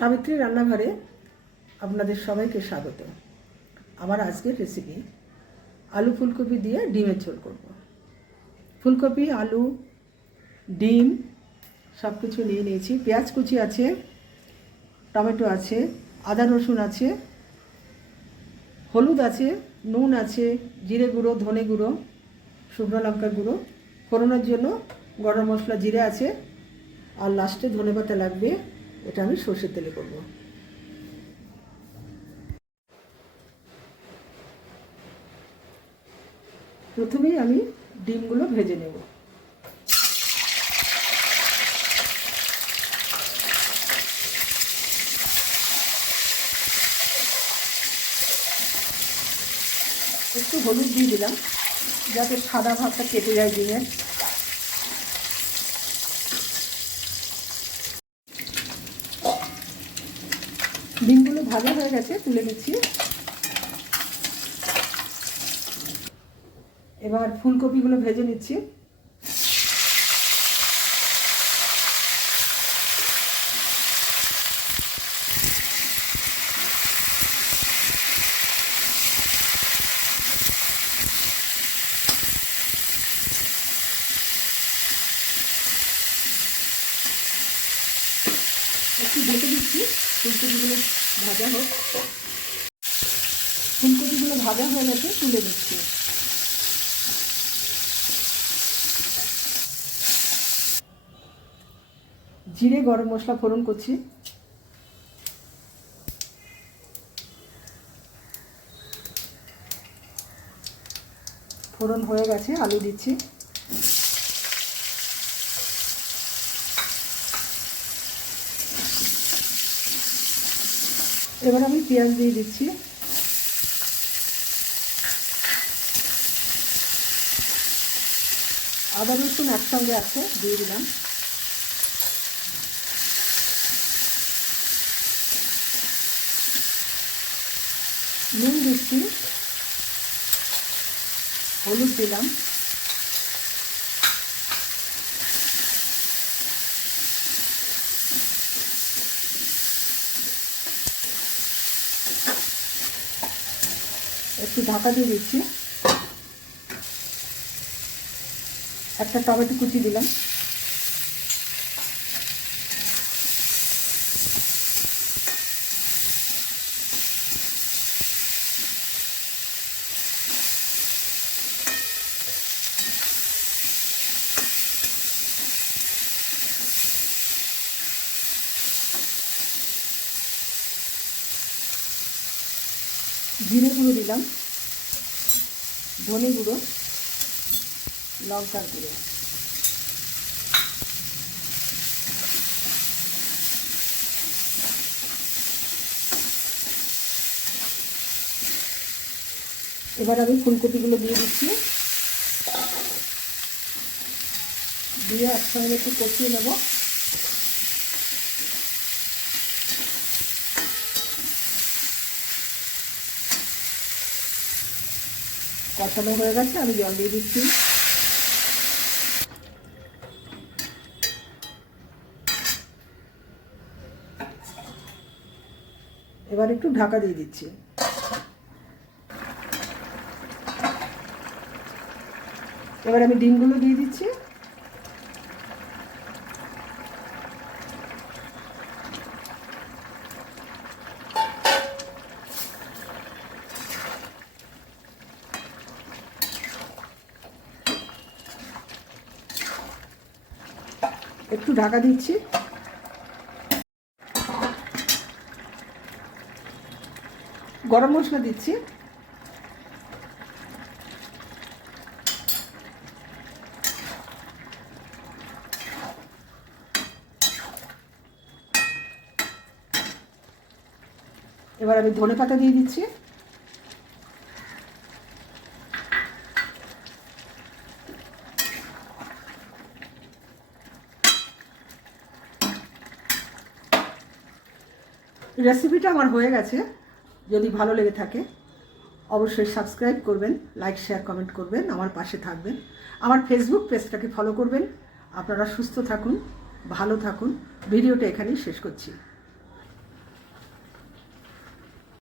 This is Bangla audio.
সাবিত্রী রান্নাঘরে আপনাদের সবাইকে স্বাগত। আমার আজকের রেসিপি আলু ফুলকপি দিয়ে ডিমের ঝোল করব। ফুলকপি, আলু, ডিম সব কিছু নিয়ে নিয়েছি। পেঁয়াজ কুচি আছে, টমেটো আছে, আদা রসুন আছে, হলুদ আছে, নুন আছে, জিরে গুঁড়ো, ধনে গুঁড়ো, শুকনো লঙ্কার গুঁড়ো, ফোড়নের জন্য গরম মশলা, জিরে আছে, আর লাস্টে ধনেপাতা লাগবে। এটা আমি সর্ষের তেলে করব। প্রথমেই আমি ডিমগুলো ভেজে নেব। একটু হলুদ দিয়ে দিলাম যাতে সাদা ভাবটা কেটে যায় ডিমের। ডিমগুলো ভাজা হয়ে গেছে, তুলে নিচ্ছি। এবার ফুলকপিগুলো ভেজে নিচ্ছি। একটু ঢেকে দিচ্ছি, ফুলকপিগুলো ভাজা হোক। ফুলকপিগুলো ভাজা হয়ে গেছে, তুলে দিচ্ছি। জিরে, গরম মশলা ফোড়ন করছি। ফোড়ন হয়ে গেছে, আলু দিচ্ছি। এবার আমি পেঁয়াজ দিয়ে দিচ্ছি। আদা রসুন একসঙ্গে আছে, দিয়ে দিলাম। নুন দিচ্ছি, হলুদ দিলাম, একটু ঢাকা দিয়ে দিচ্ছি। একটা টমেটো কুচি দিলাম। জিরে গুঁড়ো দিলাম, ধনে গুঁড়ো, লঙ্কার গুঁড়ো। এবার আমি ফুলকপিগুলো দিয়ে দিচ্ছি, দিয়ে একসঙ্গে একটু কষিয়ে নেব। কষানো হয়ে গেছে, আমি জল দিয়ে দিচ্ছি। এবার একটু ঢাকা দিয়ে দিচ্ছি। এবার আমি ডিমগুলো দিয়ে দিচ্ছি। একটু ঢাকা দিচ্ছি। গরম মশলা দিচ্ছি। এবার আমি ধনেপাতা দিয়ে দিচ্ছি। রেসিপিটা আমার হয়ে গেছে। যদি ভালো লেগে থাকে অবশ্যই সাবস্ক্রাইব করবেন, লাইক, শেয়ার, কমেন্ট করবেন, আমার পাশে থাকবেন। আমার ফেসবুক পেজটাকে ফলো করবেন। আপনারা সুস্থ থাকুন, ভালো থাকুন। ভিডিওটা এখানেই শেষ করছি।